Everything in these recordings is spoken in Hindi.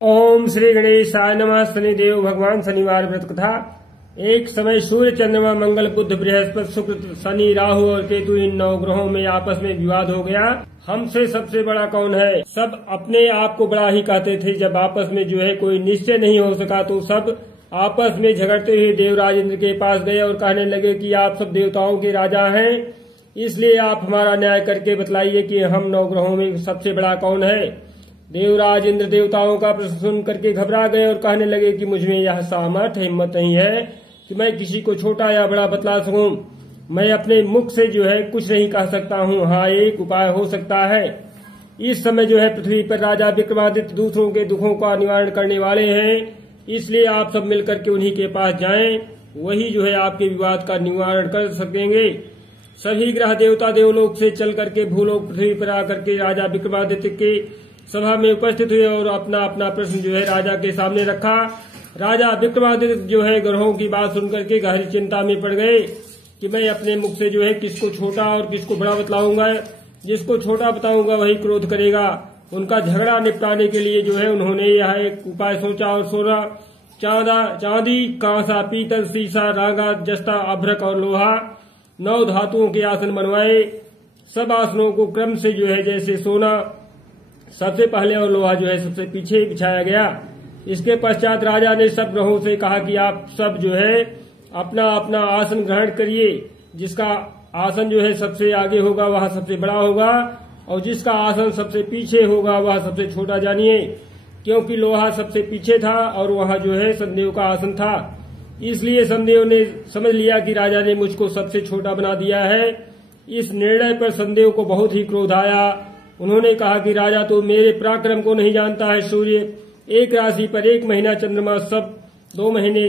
ओम श्री गणेशाय नमः। शनिदेव भगवान शनिवार व्रत कथा। एक समय सूर्य, चंद्रमा, मंगल, बुध, बृहस्पति, शुक्र, शनि, राहु और केतु इन 9 ग्रहों में आपस में विवाद हो गया। हमसे सबसे बड़ा कौन है। सब अपने आप को बड़ा ही कहते थे। जब आपस में जो है कोई निश्चय नहीं हो सका तो सब आपस में झगड़ते हुए देवराज इंद्र के पास गए और कहने लगे कि आप सब देवताओं के राजा हैं, इसलिए आप हमारा न्याय करके बतलाइए कि हम 9 ग्रहों में सबसे बड़ा कौन है। देवराज इंद्र देवताओं का प्रश्न सुन करके घबरा गए और कहने लगे कि मुझ में यह सामर्थ्य हिम्मत नहीं है कि मैं किसी को छोटा या बड़ा बतला सकूं। मैं अपने मुख से जो है कुछ नहीं कह सकता हूं। हाँ, एक उपाय हो सकता है। इस समय जो है पृथ्वी पर राजा विक्रमादित्य दूसरों के दुखों का निवारण करने वाले हैं, इसलिए आप सब मिलकर के उन्हीं के पास जाएं। वही जो है आपके विवाद का निवारण कर सकेंगे। सभी ग्रह देवता देवलोक से चल करके भूलोक पृथ्वी पर आकर के राजा विक्रमादित्य के सभा में उपस्थित हुए और अपना अपना प्रश्न जो है राजा के सामने रखा। राजा विक्रमादित्य जो है ग्रहों की बात सुनकर के गहरी चिंता में पड़ गए कि मैं अपने मुख से जो है किसको छोटा और किसको बड़ा बतलाऊंगा। जिसको छोटा बताऊंगा वही क्रोध करेगा। उनका झगड़ा निपटाने के लिए जो है उन्होंने यह एक उपाय सोचा और सोना चांदी, कांसा, पीतल, शीशा, रागा, जस्ता, अभ्रक और लोहा 9 धातुओं के आसन बनवाए। सब आसनों को क्रम से जो है जैसे सोना सबसे पहले और लोहा जो है सबसे पीछे बिछाया गया। इसके पश्चात राजा ने सब ग्रहों से कहा कि आप सब जो है अपना अपना आसन ग्रहण करिए। जिसका आसन जो है सबसे आगे होगा वह सबसे बड़ा होगा और जिसका आसन सबसे पीछे होगा वह सबसे छोटा जानिए। क्योंकि लोहा सबसे पीछे था और वह जो है संदेव का आसन था, इसलिए संदेव ने समझ लिया कि राजा ने मुझको सबसे छोटा बना दिया है। इस निर्णय पर संदेव को बहुत ही क्रोध आया। उन्होंने कहा कि राजा तो मेरे पराक्रम को नहीं जानता है। सूर्य एक राशि पर 1 महीना, चंद्रमा सब 2 महीने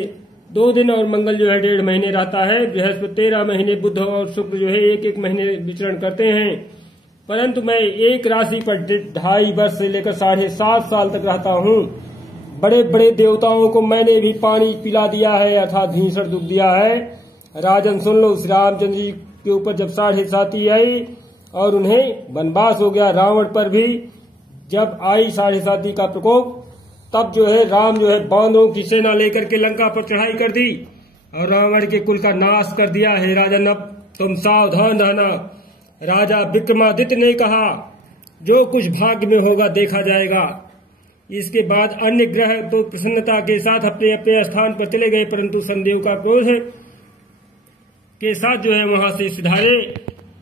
2 दिन और मंगल जो है 1.5 महीने रहता है। बृहस्पति 13 महीने, बुध और शुक्र जो है 1-1 महीने विचरण करते हैं। परंतु मैं एक राशि पर 2.5 वर्ष से लेकर 7.5 साल तक रहता हूँ। बड़े बड़े देवताओं को मैंने भी पानी पिला दिया है, अर्थात भीषण दुख दिया है। राजन सुन लो, श्री रामचंद्र जी के ऊपर जब 7.5 आई और उन्हें वनवास हो गया, रावण पर भी जब आई 7.5 का प्रकोप, तब जो है राम जो है बांदरों की सेना लेकर के लंका पर चढ़ाई कर दी और रावण के कुल का नाश कर दिया है। राजन अब तुम सावधान रहना। राजा विक्रमादित्य ने कहा, जो कुछ भाग्य में होगा देखा जाएगा। इसके बाद अन्य ग्रह तो प्रसन्नता के साथ अपने अपने स्थान पर चले गए, परंतु संदेव का क्रोध के साथ जो है वहां से सिधारे।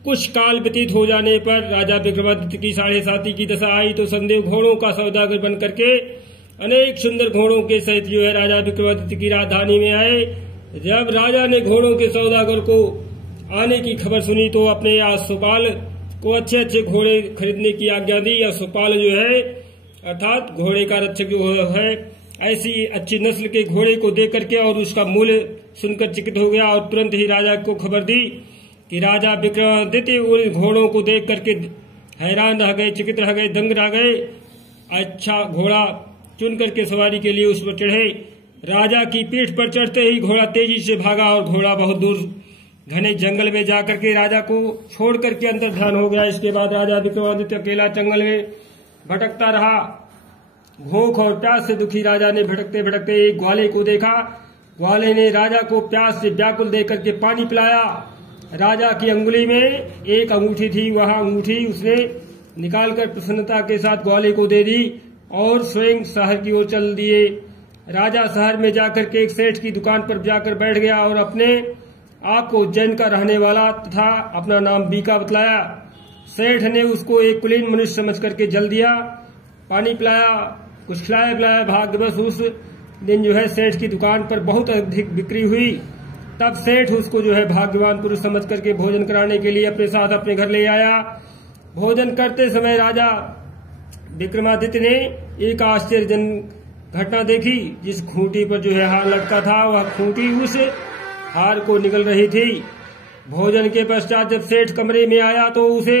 कुछ काल व्यतीत हो जाने पर राजा विक्रमादित्य की 7.5 की दशा आई तो संदेव घोड़ों का सौदागर बन करके अनेक सुंदर घोड़ों के सहित जो है राजा विक्रमादित्य की राजधानी में आए। जब राजा ने घोड़ों के सौदागर को आने की खबर सुनी तो अपने सुपाल को अच्छे अच्छे घोड़े खरीदने की आज्ञा दी। या सुपाल जो है अर्थात घोड़े का रक्षक जो है ऐसी अच्छी नस्ल के घोड़े को देख करके और उसका मूल्य सुनकर चकित हो गया और तुरंत ही राजा को खबर दी कि राजा विक्रमादित्य उन घोड़ों को देख करके हैरान रह गए, चकित रह गए, दंग रह गए। अच्छा घोड़ा चुन करके सवारी के लिए उस पर चढ़े। राजा की पीठ पर चढ़ते ही घोड़ा तेजी से भागा और घोड़ा बहुत दूर घने जंगल में जाकर के राजा को छोड़ करके अंतर ध्यान हो गया। इसके बाद राजा विक्रमादित्य अकेला जंगल में भटकता रहा। भूख और प्यास से दुखी राजा ने भटकते भटकते एक ग्वाले को देखा। ग्वाले ने राजा को प्यास से व्याकुल देख करके पानी पिलाया। राजा की अंगुली में एक अंगूठी थी, वह अंगूठी उसने निकालकर प्रसन्नता के साथ ग्वाले को दे दी और स्वयं शहर की ओर चल दिए। राजा शहर में जाकर के एक सेठ की दुकान पर जाकर बैठ गया और अपने आप को उज्जैन का रहने वाला तथा अपना नाम बीका बतलाया। सेठ ने उसको एक कुलीन मनुष्य समझ करके जल दिया, पानी पिलाया, कुछ खिलाया पिलाया। भाग्यवश उस दिन जो है सेठ की दुकान पर बहुत अधिक बिक्री हुई। तब सेठ उसको जो है भाग्यवान पुरुष समझ करके भोजन कराने के लिए अपने साथ अपने घर ले आया। भोजन करते समय राजा विक्रमादित्य ने एक आश्चर्यजनक घटना देखी। जिस खूंटी पर जो है हार लटका था वह खूंटी उस हार को निकल रही थी। भोजन के पश्चात जब सेठ कमरे में आया तो उसे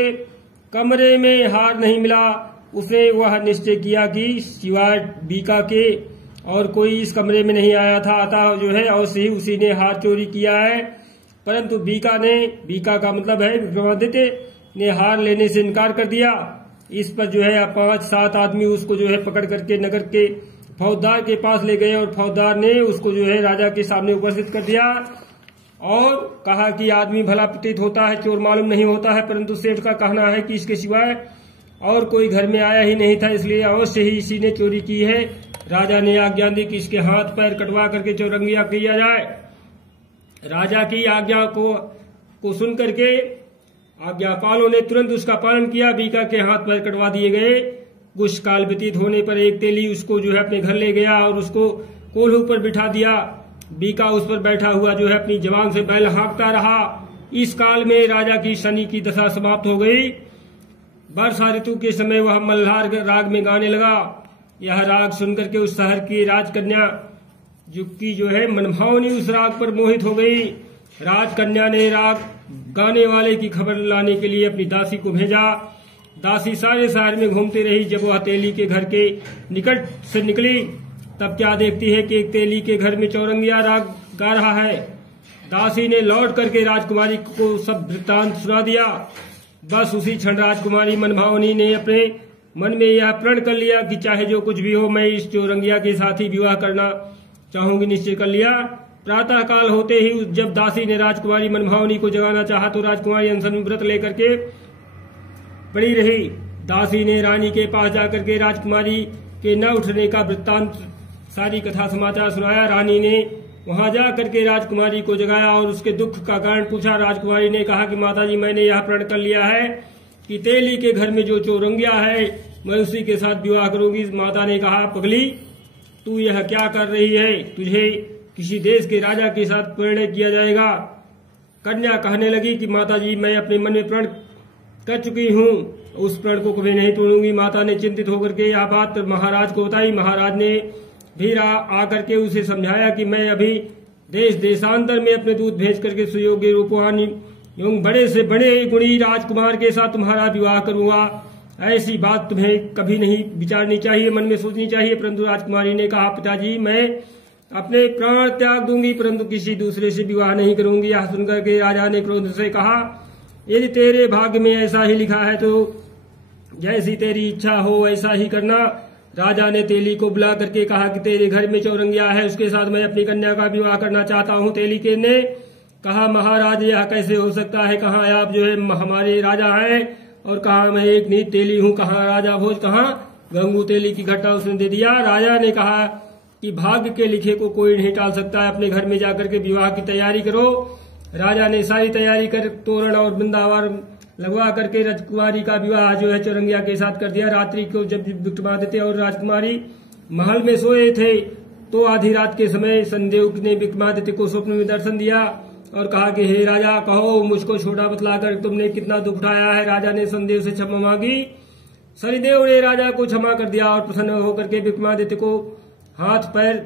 कमरे में हार नहीं मिला। उसने वह निश्चय किया कि सिवाय बीका के और कोई इस कमरे में नहीं आया था, अतः जो है अवश्य ही उसी ने हार चोरी किया है। परंतु बीका का मतलब है विक्रमादित्य ने हार लेने से इनकार कर दिया। इस पर जो है 5-7 आदमी उसको जो है पकड़ करके नगर के फौजदार के पास ले गए और फौजदार ने उसको जो है राजा के सामने उपस्थित कर दिया और कहा कि आदमी भला प्रतीत होता है, चोर मालूम नहीं होता है, परंतु सेठ का कहना है कि इसके सिवाय और कोई घर में आया ही नहीं था, इसलिए अवश्य ही इसी ने चोरी की है। राजा ने आज्ञा दी कि इसके हाथ पैर कटवा करके चौरंगिया किया जाए। राजा की आज्ञा को सुन करके आज्ञापालों ने तुरंत उसका पालन किया। बीका के हाथ पैर कटवा दिए गए। कुछ काल व्यतीत होने पर एक तेली उसको जो है अपने घर ले गया और उसको कोल्हू पर बिठा दिया। बीका उस पर बैठा हुआ जो है अपनी जवान से बैल हाँकता रहा। इस काल में राजा की शनि की दशा समाप्त हो गई। वर्षा ऋतु के समय वह मल्हार राग में गाने लगा। यह राग सुनकर के उस शहर की राजकन्या की जो है मनभावनी उस राग पर मोहित हो गई। राजकन्या ने राग गाने वाले की खबर लाने के लिए अपनी दासी को भेजा। दासी सारे शहर में घूमती रही। जब वह तेली के घर के निकट से निकली तब क्या देखती है कि एक तेली के घर में चौरंगिया राग गा रहा है। दासी ने लौट करके राजकुमारी को सब वृत्तांत सुना दिया। बस उसी क्षण राजकुमारी मनभावनी ने अपने मन में यह प्रण कर लिया कि चाहे जो कुछ भी हो, मैं इस चौरंगिया के साथ ही विवाह करना चाहूंगी। निश्चय कर लिया। प्रातः काल होते ही जब दासी ने राजकुमारी मनभावनी को जगाना चाहा तो राजकुमारी अनशन में व्रत लेकर के पड़ी रही। दासी ने रानी के पास जाकर के राजकुमारी के न उठने का वृत्तांत सारी कथा समाचार सुनाया। रानी ने वहां जाकर के राजकुमारी को जगाया और उसके दुख का कारण पूछा। राजकुमारी ने कहा कि माताजी, मैंने यह प्रण कर लिया है कि तेली के घर में जो चौरंगिया है मैं उसी के साथ विवाह करूंगी। माता ने कहा, पगली, तू यह क्या कर रही है? तुझे किसी देश के राजा के साथ परिणय किया जाएगा। कन्या कहने लगी कि माताजी, मैं अपने मन में प्रण कर चुकी हूँ, उस प्रण को कभी नहीं तोड़ूंगी। माता ने चिंतित होकर के यह बात महाराज को बताई। महाराज ने भी आकर के उसे समझाया कि मैं अभी देश देशांतर में अपने दूत भेज करके सुयोग्य रूपवान एवं बड़े से बड़े गुणी राजकुमार के साथ तुम्हारा विवाह करूंगा। ऐसी बात तुम्हें कभी नहीं विचारनी चाहिए, मन में सोचनी चाहिए। परंतु राजकुमारी ने कहा, पिताजी, मैं अपने प्राण त्याग दूंगी परंतु किसी दूसरे से विवाह नहीं करूंगी। यह सुनकर के राजा ने क्रोध से कहा, यदि तेरे भाग्य में ऐसा ही लिखा है तो जैसी तेरी इच्छा हो वैसा ही करना। राजा ने तेली को बुला करके कहा कि तेरे घर में चौरंगिया है, उसके साथ मैं अपनी कन्या का विवाह करना चाहता हूँ। तेली के ने कहा, महाराज, यह कैसे हो सकता है? कहाँ आप जो है हमारे राजा हैं और कहा मैं एक नीच तेली हूँ। कहाँ राजा भोज, कहाँ गंगू? तेली की घटा उसने दे दिया। राजा ने कहा कि भाग्य के लिखे को कोई नहीं टाल सकता है, अपने घर में जाकर के विवाह की तैयारी करो। राजा ने सारी तैयारी कर तोरण और वृंदावन लगवा करके राजकुमारी का विवाह जो है चौरंगिया के साथ कर दिया। रात्रि को जब विक्रमादित्य और राजकुमारी महल में सोए थे तो आधी रात के समय शनिदेव ने विक्रमादित्य को स्वप्न में दर्शन दिया और कहा कि हे राजा, कहो मुझको छोटा बतलाकर तुमने कितना दुख उठाया है। राजा ने शनिदेव से क्षमा मांगी। शनिदेव ने राजा को क्षमा कर दिया और प्रसन्न होकर के विक्रमादित्य को हाथ पैर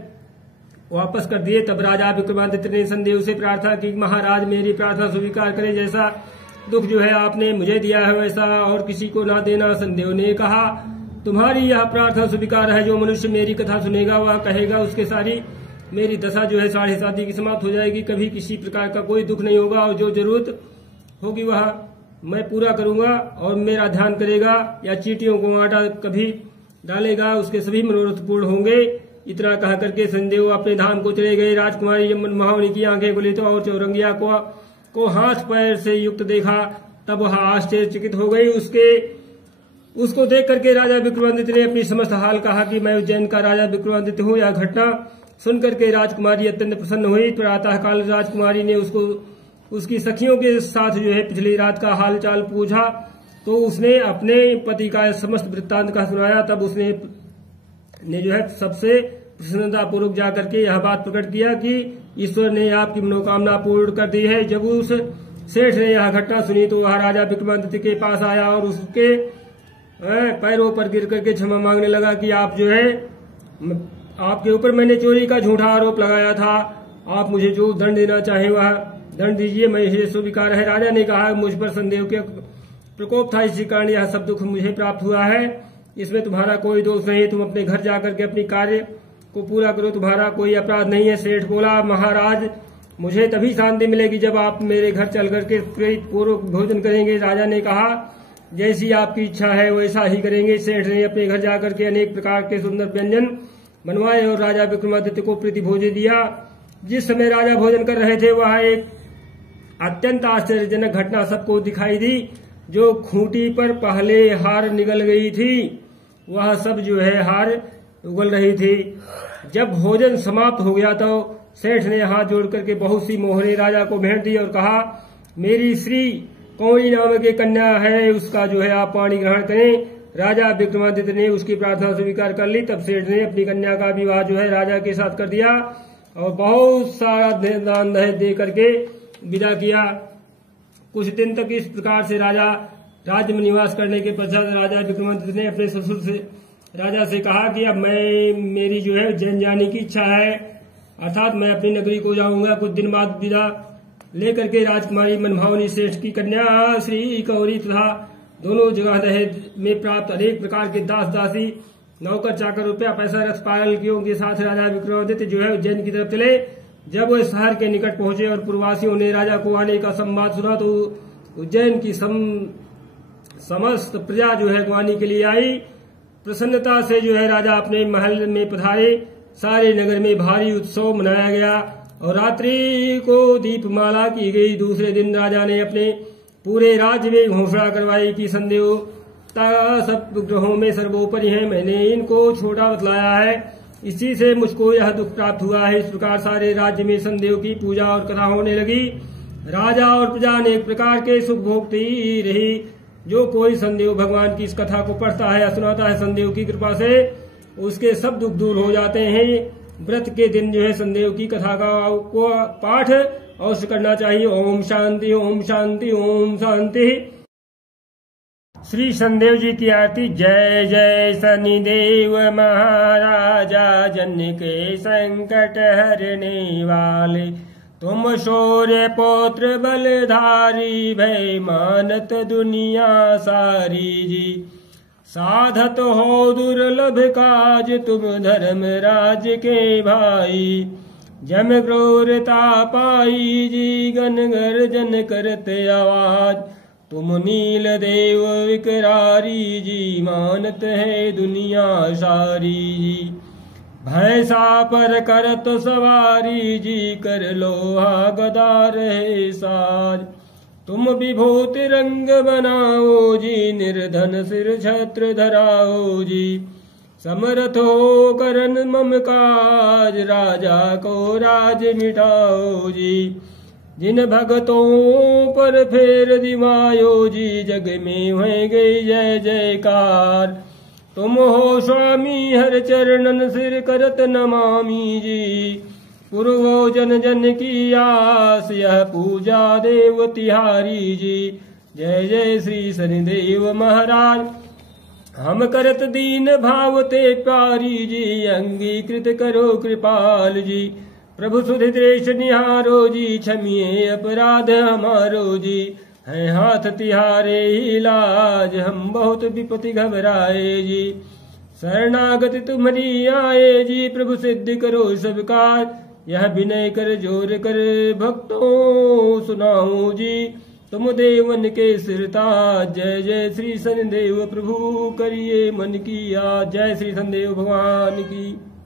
वापस कर दिए। तब राजा विक्रमादित्य ने शनिदेव से प्रार्थना की, महाराज, मेरी प्रार्थना स्वीकार करें। जैसा दुख जो है आपने मुझे दिया है वैसा और किसी को ना देना। शनिदेव ने कहा, तुम्हारी यह प्रार्थना स्वीकार है। जो मनुष्य मेरी कथा सुनेगा वह कहेगा उसके सारी मेरी दशा जो है 7.5 की समाप्त हो जाएगी। कभी किसी प्रकार का कोई दुख नहीं होगा और जो जरूरत होगी वह मैं पूरा करूंगा और मेरा ध्यान करेगा या चींटियों को आटा कभी डालेगा, उसके सभी मनोरथ पूर्ण होंगे। इतना कह करके शनिदेव अपने धाम को चले गए। राजकुमारी जब मनभावनी की आंखें खुली तो और चौरंगिया को हाथ पैर से युक्त देखा तब वह आश्चर्यचकित हो गई। उसको देख करके राजा विक्रमादित्य ने अपनी समस्त हाल कहा कि मैं उज्जैन का राजा विक्रमादित्य हूँ। यह घटना सुनकर के राजकुमारी अत्यंत प्रसन्न हुई। प्रातः काल राजकुमारी ने उसकी सखियों के साथ जो है पिछली रात का हाल चाल पूछा तो उसने अपने पति का समस्त वृत्तांत का सुनाया। तब उसने जो है सबसे प्रसन्नता पूर्वक जाकर के यह बात प्रकट किया कि ईश्वर ने आपकी मनोकामना पूर्ण कर दी है। जब उस सेठ ने यह घटना सुनी तो वह राजा विक्रमादित्य के पास आया और उसके पैरों पर गिर करके क्षमा मांगने लगा कि आप जो है आपके ऊपर मैंने चोरी का झूठा आरोप लगाया था। आप मुझे जो दंड देना चाहे वह दंड दीजिए, मैं इसे स्वीकार है। राजा ने कहा, मुझ पर संदेह के प्रकोप था, इसी कारण यह सब दुख मुझे प्राप्त हुआ है। इसमें तुम्हारा कोई दोष नहीं। तुम अपने घर जाकर के अपनी कार्य को पूरा करो, तुम्हारा कोई अपराध नहीं है। सेठ बोला, महाराज, मुझे तभी शांति मिलेगी जब आप मेरे घर चल करके प्रीत पूर्वक भोजन करेंगे। राजा ने कहा, जैसी आपकी इच्छा है वैसा ही करेंगे। सेठ ने अपने घर जाकर के अनेक प्रकार के सुंदर व्यंजन बनवाए और राजा विक्रमादित्य को प्रीति भोजन दिया। जिस समय राजा भोजन कर रहे थे वहां एक अत्यंत आश्चर्यजनक घटना सबको दिखाई दी। जो खूंटी पर पहले हार निकल गई थी वह सब जो है हार उगल रही थी। जब भोजन समाप्त हो गया तो सेठ ने हाथ जोड़ करके बहुत सी मोहरें राजा को भेंट दी और कहा, मेरी श्री कौड़ी नाम की कन्या है, उसका जो है आप पानी ग्रहण करें। राजा विक्रमादित्य ने उसकी प्रार्थना स्वीकार कर ली। तब सेठ ने अपनी कन्या का विवाह जो है राजा के साथ कर दिया और बहुत सारा दान दहेज दे करके विदा किया। कुछ दिन तक इस प्रकार से राजा राज्य में निवास करने के पश्चात राजा विक्रमादित्य ने अपने ससुर से राजा से कहा कि अब मेरी जो है उज्जैन जाने की इच्छा है, अर्थात मैं अपनी नगरी को जाऊंगा। कुछ दिन बाद विदा लेकर के राजकुमारी मनभावनी श्रेष्ठ की कन्या श्री कौरी तथा दोनों जगह दहेज में प्राप्त अनेक प्रकार के दास दासी नौकर चाकर रुपया पैसा रथ पालकियों के साथ राजा विक्रमादित्य जो है उज्जैन की तरफ चले। जब वह शहर के निकट पहुंचे और पूर्ववासियों ने राजा को आने का संवाद सुना तो उज्जैन की समस्त प्रजा जो है ग्वानी के लिए आई। प्रसन्नता से जो है राजा अपने महल में पधारे। सारे नगर में भारी उत्सव मनाया गया और रात्रि को दीपमाला की गई। दूसरे दिन राजा ने अपने पूरे राज्य में घोषणा करवाई कि संदेवता सब ग्रहों में सर्वोपरि है, मैंने इनको छोटा बतलाया है, इसी से मुझको यह दुख प्राप्त हुआ है। इस प्रकार सारे राज्य में संदेव की पूजा और कथा होने लगी। राजा और प्रजा अनेक प्रकार के सुख भोगती रही। जो कोई संदेव भगवान की इस कथा को पढ़ता है या सुनाता है, संदेव की कृपा से उसके सब दुख दूर हो जाते हैं। व्रत के दिन जो है संदेव की कथा को पाठ अवश्य करना चाहिए। ओम शांति ओम शांति ओम शांति। श्री संदेव जी की आरती। जय जय शनिदेव महाराजा, जन के संकट हरने वाले, तुम शौर्य पौत्र बलधारी, भय मानत दुनिया सारी जी। साधत हो दुर्लभ काज, तुम धर्म राज के भाई, जम क्रूरता पाई जी, गन गर्जन करते आवाज, तुम नील देव विकरारी जी, मानत है दुनिया सारी जी। भैंसा पर करत सवारी जी, कर लोहा गदा रहे साज, तुम विभूति रंग बनाओ जी, निर्धन सिर छत्र धराओ जी। समर्थ हो करन मम काज, राजा को राज मिटाओ जी। जिन भगतों पर फेर दिवायो जी, जग में हुए गई जय जयकार। तुम हो स्वामी हर चरणन सिर करत नमामि जी, पूर्वो जन जन की आस, यह पूजा देव तिहारी जी। जय जय श्री शनिदेव महाराज। हम करत दीन भाव ते प्यारी जी, अंगीकृत करो कृपाल जी। प्रभु सुध देश निहारो जी, क्षमिए अपराध हमारो जी। है हाथ तिहारे इलाज, हम बहुत विपत्ति घबराए जी। शरणागति तुम्हारी आए जी, प्रभु सिद्ध करो सब काज। यह विनय कर जोर कर भक्तों सुनाऊं जी, तुम देवन के सिरताज। जय जय श्री शनिदेव प्रभु, करिए मन की याद। जय श्री शनिदेव भगवान की।